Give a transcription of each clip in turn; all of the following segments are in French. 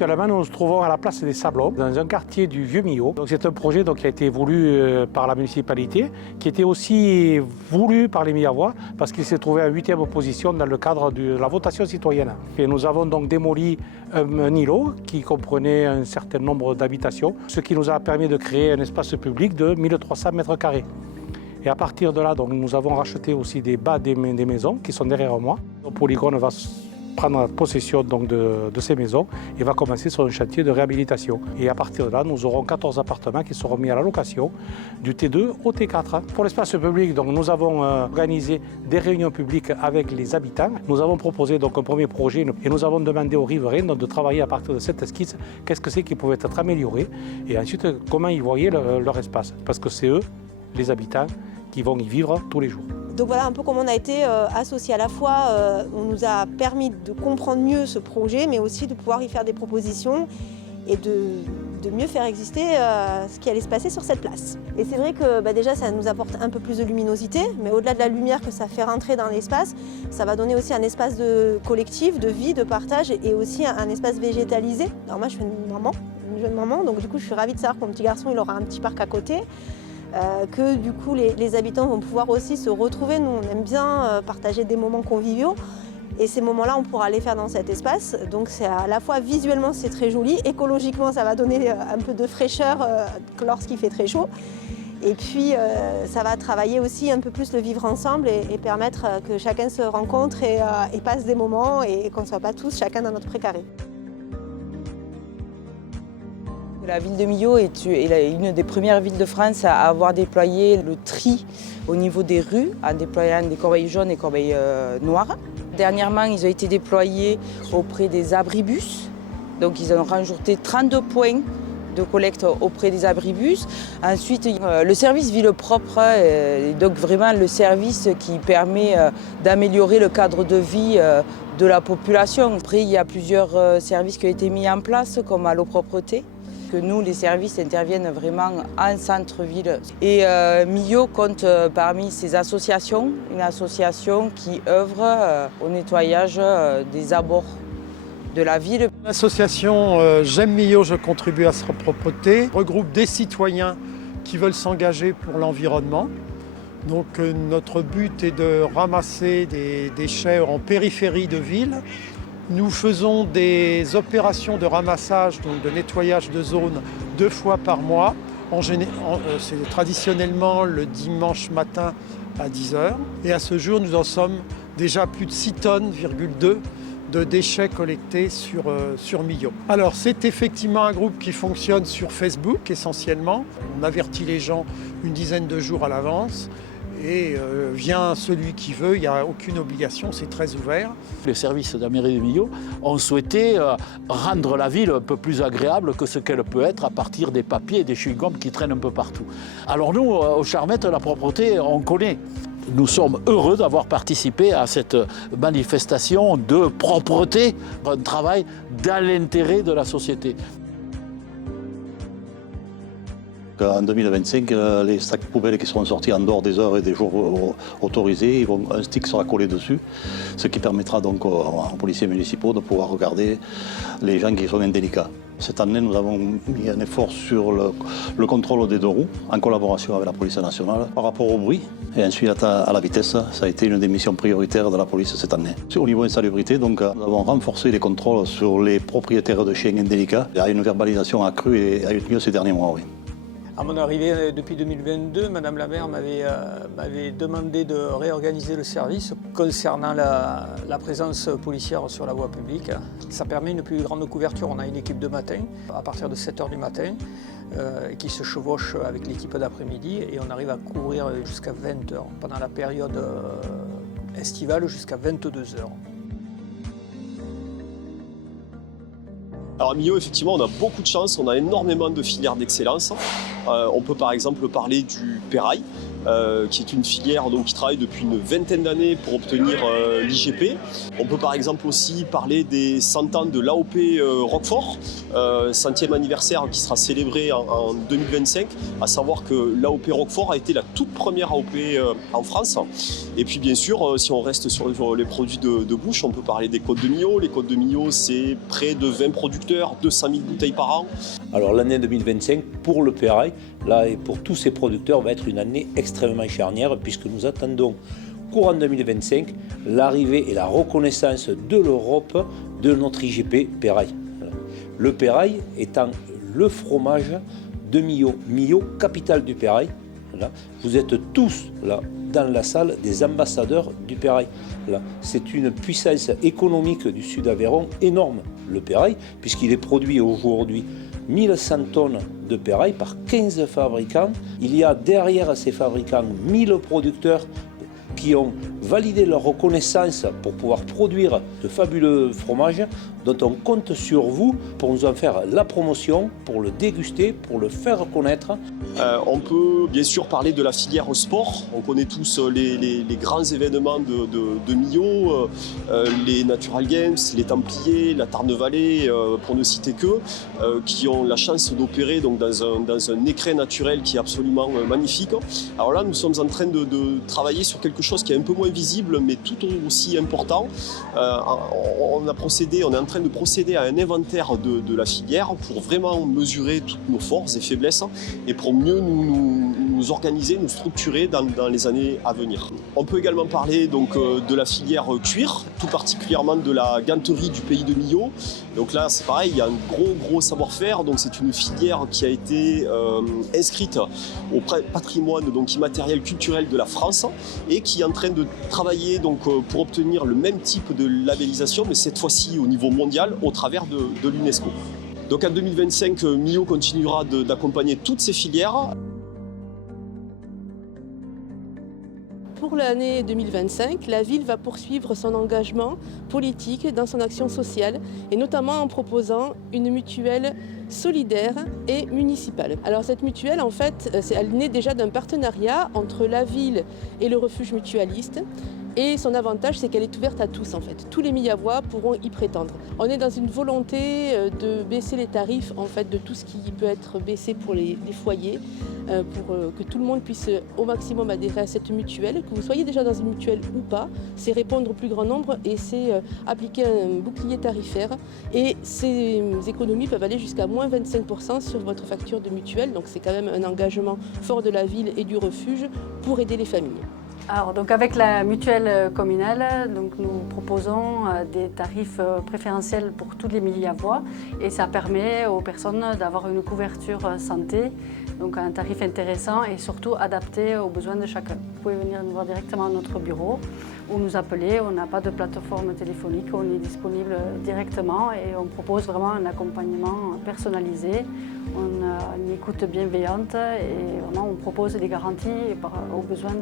Actuellement, nous nous trouvons à la place des Sablons, dans un quartier du Vieux-Millau. C'est un projet qui a été voulu par la municipalité, qui était aussi voulu par les Millarois, parce qu'il s'est trouvé en 8e position dans le cadre de la votation citoyenne. Et nous avons donc démoli un îlot qui comprenait un certain nombre d'habitations, ce qui nous a permis de créer un espace public de 1300 mètres carrés. Et à partir de là, donc, nous avons racheté aussi des bas des maisons qui sont derrière moi. Le polygone va prendre possession donc, de ces maisons et va commencer sur un chantier de réhabilitation. Et à partir de là, nous aurons 14 appartements qui seront mis à la location du T2 au T4. Pour l'espace public, donc, nous avons organisé des réunions publiques avec les habitants. Nous avons proposé donc, un premier projet et nous avons demandé aux riverains de travailler à partir de cette esquisse. Qu'est-ce que c'est qui pouvait être amélioré et ensuite comment ils voyaient leur espace. Parce que c'est eux, les habitants, qui vont y vivre tous les jours. Donc voilà un peu comment on a été associés. À la fois, on nous a permis de comprendre mieux ce projet, mais aussi de pouvoir y faire des propositions et de mieux faire exister ce qui allait se passer sur cette place. Et c'est vrai que déjà ça nous apporte un peu plus de luminosité, mais au-delà de la lumière que ça fait rentrer dans l'espace, ça va donner aussi un espace de collectif, de vie, de partage et aussi un espace végétalisé. Alors moi je suis une jeune maman, donc du coup je suis ravie de savoir que mon petit garçon il aura un petit parc à côté. Que du coup les habitants vont pouvoir aussi se retrouver. Nous on aime bien partager des moments conviviaux et ces moments-là on pourra les faire dans cet espace. Donc c'est à la fois visuellement c'est très joli, écologiquement ça va donner un peu de fraîcheur lorsqu'il fait très chaud. Et puis ça va travailler aussi un peu plus le vivre ensemble et permettre que chacun se rencontre et passe des moments et qu'on ne soit pas tous chacun dans notre précaré. La ville de Millau est une des premières villes de France à avoir déployé le tri au niveau des rues, en déployant des corbeilles jaunes et corbeilles noires. Dernièrement, ils ont été déployés auprès des abribus. Donc ils ont rajouté 32 points de collecte auprès des abribus. Ensuite, le service Ville Propre, donc vraiment le service qui permet d'améliorer le cadre de vie de la population. Après, il y a plusieurs services qui ont été mis en place, comme à l'eau propreté. Que nous, les services interviennent vraiment en centre-ville. Et Millau compte parmi ces associations, une association qui œuvre au nettoyage des abords de la ville. L'association J'aime Millau, je contribue à sa propreté regroupe des citoyens qui veulent s'engager pour l'environnement. Donc notre but est de ramasser des déchets en périphérie de ville. Nous faisons des opérations de ramassage, donc de nettoyage de zone 2 fois par mois. C'est traditionnellement le dimanche matin à 10 h. Et à ce jour, nous en sommes déjà plus de 6,2 tonnes de déchets collectés sur Millau. Alors c'est effectivement un groupe qui fonctionne sur Facebook essentiellement. On avertit les gens une dizaine de jours à l'avance. Et vient celui qui veut, il n'y a aucune obligation, c'est très ouvert. Les services de la mairie de Millau ont souhaité rendre la ville un peu plus agréable que ce qu'elle peut être à partir des papiers et des chewing-gums qui traînent un peu partout. Alors nous, au Charmettes, la propreté, on connaît. Nous sommes heureux d'avoir participé à cette manifestation de propreté, un travail dans l'intérêt de la société. En 2025, les sacs poubelles qui seront sortis en dehors des heures et des jours autorisés, un stick sera collé dessus, ce qui permettra donc aux policiers municipaux de pouvoir regarder les gens qui sont indélicats. Cette année, nous avons mis un effort sur le contrôle des 2 roues, en collaboration avec la police nationale, par rapport au bruit et ensuite à la vitesse. Ça a été une des missions prioritaires de la police cette année. Au niveau insalubrité, donc, nous avons renforcé les contrôles sur les propriétaires de chiens indélicats. Il y a une verbalisation accrue et a eu lieu ces derniers mois, oui. À mon arrivée depuis 2022, Madame la maire m'avait demandé de réorganiser le service concernant la présence policière sur la voie publique. Ça permet une plus grande couverture. On a une équipe de matin à partir de 7 h du matin qui se chevauche avec l'équipe d'après-midi et on arrive à couvrir jusqu'à 20 h pendant la période estivale jusqu'à 22 h. Alors à Millau, effectivement, on a beaucoup de chance, on a énormément de filières d'excellence. On peut par exemple parler du Pérail, qui est une filière donc, qui travaille depuis une vingtaine d'années pour obtenir l'IGP. On peut par exemple aussi parler des 100 ans de l'AOP Roquefort, 100e anniversaire qui sera célébré en 2025, à savoir que l'AOP Roquefort a été la toute première AOP en France. Et puis bien sûr, si on reste sur les produits de bouche, on peut parler des Côtes de Millau. Les Côtes de Millau, c'est près de 20 producteurs, 200 000 bouteilles par an. Alors l'année 2025, pour le Pérail, là et pour tous ces producteurs, va être une année extrêmement charnière puisque nous attendons courant 2025 l'arrivée et la reconnaissance de l'Europe de notre IGP Pérail. Le Pérail étant le fromage de Millau, Millau, capitale du Pérail. Vous êtes tous là dans la salle des ambassadeurs du Pérail. C'est une puissance économique du Sud-Aveyron énorme, le Pérail, puisqu'il est produit aujourd'hui 1100 tonnes de Pérail par 15 fabricants. Il y a derrière ces fabricants 1000 producteurs qui ont validé leur reconnaissance pour pouvoir produire de fabuleux fromages dont on compte sur vous pour nous en faire la promotion, pour le déguster, pour le faire connaître. On peut bien sûr parler de la filière sport. On connaît tous les grands événements de Millau, les Natural Games, les Templiers, la Tarn-Vallée, pour ne citer que, qui ont la chance d'opérer donc dans un écrin naturel qui est absolument magnifique. Alors là, nous sommes en train de travailler sur quelque chose qui est un peu moins visible, mais tout aussi important. On est en train de procéder à un inventaire de la filière pour vraiment mesurer toutes nos forces et faiblesses et pour mieux nous organiser, nous structurer dans les années à venir. On peut également parler donc, de la filière cuir, tout particulièrement de la ganterie du pays de Millau. Donc là, c'est pareil, il y a un gros savoir-faire. Donc c'est une filière qui a été inscrite au patrimoine donc, immatériel culturel de la France et qui est en train de travailler donc, pour obtenir le même type de labellisation, mais cette fois-ci au niveau mondial, au travers de l'UNESCO. Donc en 2025, Millau continuera d'accompagner toutes ces filières. Pour l'année 2025, la ville va poursuivre son engagement politique dans son action sociale et notamment en proposant une mutuelle solidaire et municipale. Alors cette mutuelle, en fait, elle naît déjà d'un partenariat entre la ville et le refuge mutualiste. Et son avantage, c'est qu'elle est ouverte à tous en fait. Tous les Millavois pourront y prétendre. On est dans une volonté de baisser les tarifs en fait de tout ce qui peut être baissé pour les foyers, pour que tout le monde puisse au maximum adhérer à cette mutuelle. Que vous soyez déjà dans une mutuelle ou pas, c'est répondre au plus grand nombre et c'est appliquer un bouclier tarifaire. Et ces économies peuvent aller jusqu'à moins 25% sur votre facture de mutuelle. Donc c'est quand même un engagement fort de la ville et du refuge pour aider les familles. Alors, donc avec la mutuelle communale, donc nous proposons des tarifs préférentiels pour tous les Millavois et ça permet aux personnes d'avoir une couverture santé, donc un tarif intéressant et surtout adapté aux besoins de chacun. Vous pouvez venir nous voir directement à notre bureau ou nous appeler, on n'a pas de plateforme téléphonique, on est disponible directement et on propose vraiment un accompagnement personnalisé. On a une écoute bienveillante et vraiment on propose des garanties aux besoins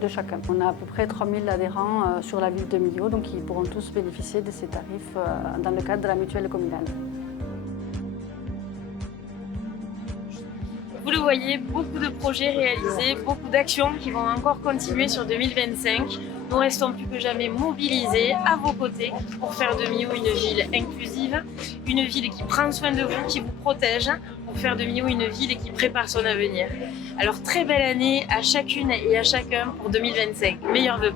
de chacun. On a à peu près 3000 adhérents sur la ville de Millau, donc ils pourront tous bénéficier de ces tarifs dans le cadre de la mutuelle communale. Vous le voyez, beaucoup de projets réalisés, beaucoup d'actions qui vont encore continuer sur 2025. Nous restons plus que jamais mobilisés à vos côtés pour faire de Millau une ville inclusive, une ville qui prend soin de vous, qui vous protège, pour faire de Millau une ville qui prépare son avenir. Alors très belle année à chacune et à chacun pour 2025. Meilleurs vœux.